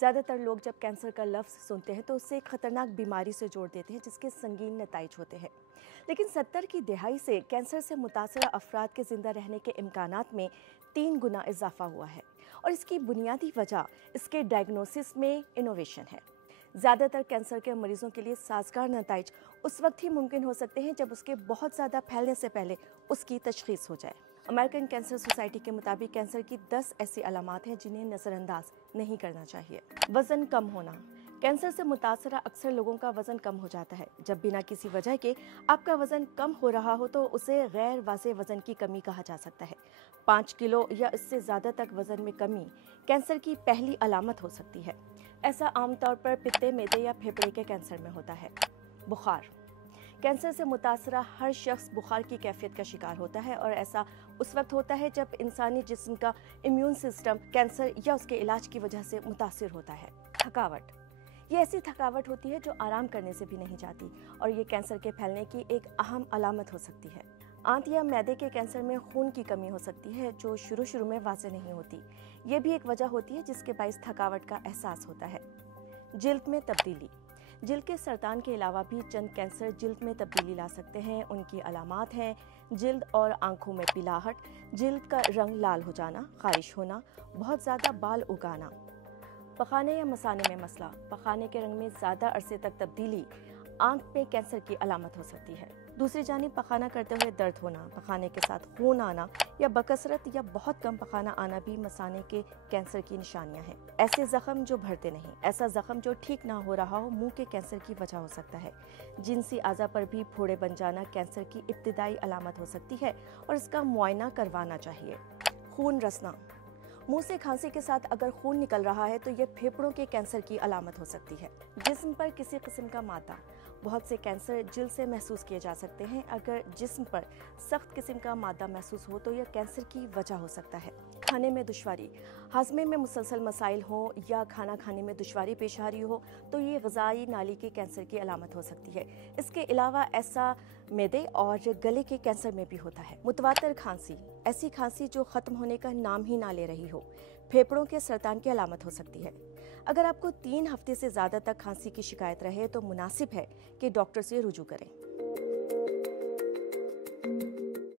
زیادہ تر لوگ جب کینسر کا لفظ سنتے ہیں تو اسے ایک خطرناک بیماری سے جوڑ دیتے ہیں جس کے سنگین نتائج ہوتے ہیں، لیکن 70 کی دہائی سے کینسر سے متاثرہ افراد کے زندہ رہنے کے امکانات میں 3 گنا اضافہ ہوا ہے، اور اس کی بنیادی وجہ اس کے ڈائگنوسس میں انوویشن ہے۔ زیادہ تر کینسر کے مریضوں کے لیے سازگار نتائج اس وقت ہی ممکن ہو سکتے ہیں جب اس کے بہت زیادہ پھیلنے سے پہلے اس کی تشخیص ہو جائے۔ امریکن کینسر سوسائٹی کے مطابق کینسر کی 10 ایسی علامات ہیں جنہیں نظر انداز نہیں کرنا چاہیے۔ وزن کم ہونا۔ کینسر سے متاثرہ اکثر لوگوں کا وزن کم ہو جاتا ہے۔ جب بنا کسی وجہ کے آپ کا وزن کم ہو رہا ہو تو اسے غیر واضح وزن کی کمی کہا جا سکتا ہے۔ 5 کلو یا اس سے زیادہ تک وزن میں کمی کینسر کی پہلی علامت ہو سکتی ہے۔ ایسا عام طور پر پتے، معدے یا پھیپھڑے کے کینسر میں ہوتا ہے۔ بخار۔ کینسر سے متاثرہ ہر شخص بخار کی کیفیت کا شکار ہوتا ہے، اور ایسا اس وقت ہوتا ہے جب انسانی جسم کا امیون سسٹم کینسر یا اس کے علاج کی وجہ سے متاثر ہوتا ہے۔ تھکاوٹ۔ یہ ایسی تھکاوٹ ہوتی ہے جو آرام کرنے سے بھی نہیں جاتی، اور یہ کینسر کے پھیلنے کی ایک اہم علامت ہو سکتی ہے۔ آنت یا معدے کے کینسر میں خون کی کمی ہو سکتی ہے جو شروع میں واضح نہیں ہوتی۔ یہ بھی ایک وجہ ہوتی ہے جس کے باعث تھکاوٹ کا احساس ہوتا ہے۔ جلد میں تبدیلی۔ جلد کے سرطان کے علاوہ بھی چند کینسر جلد میں تبدیلی لا سکتے ہیں۔ ان کی علامات ہیں جلد اور آنکھوں میں پیلاہٹ، جلد کا رنگ لال ہو جانا، خارش ہونا، بہت زیادہ بال اگانا۔ پخانے یا مثانے میں مسئلہ۔ پخانے کے رنگ میں زیادہ عرصے تک تبدیلی آنت میں کینسر کی علامت ہو سکتی ہے۔ دوسری جانب پخانہ کرتے ہوئے درد ہونا، پخانے کے ساتھ خون آنا یا بکثرت یا بہت کم پخانہ آنا بھی مثانے کے کینسر کی نشانیاں ہیں۔ ایسے زخم جو بھرتے نہیں۔ ایسا زخم جو ٹھیک نہ ہو رہا ہو منہ کے کینسر کی وجہ ہو سکتا ہے۔ جنسی اعضاء پر بھی پھوڑے بن جانا کینسر کی ابتدائی علامت ہو سکتی ہے اور اس کا معائنہ کروانا چاہیے۔ خون رسنا۔ منہ سے کھانسی کے ساتھ اگر خون نکل رہا ہے تو یہ پھیپھڑوں کے کینسر کی علامت ہو سکتی ہے۔ جسم پر کسی قسم کا مادہ۔ بہت سے کینسر جلد سے محسوس کیے جا سکتے ہیں۔ اگر جسم پر سخت قسم کا مادہ محسوس ہو تو یہ کینسر کی وجہ ہو سکتا ہے۔ کھانے میں دشواری۔ ہاضمے میں مسلسل مسائل ہوں یا کھانا کھانے میں دشواری پیش آ رہی ہو تو یہ غذائی نالی کے کینسر کی علامت ہو سکتی ہے۔ اس کے علاوہ ایسا معدے اور گلے کے کینسر میں بھی ہوتا ہے۔ متواتر کھانسی۔ ایسی کھانسی جو ختم ہونے کا نام ہی نہ لے رہی ہو پھیپھڑوں کے سرطان کی علامت ہو سکتی ہے۔ اگر آپ کو 3 ہفتے سے زیادہ تک کھانسی کی شکایت رہے تو مناسب ہے کہ ڈاکٹر سے رجوع کریں۔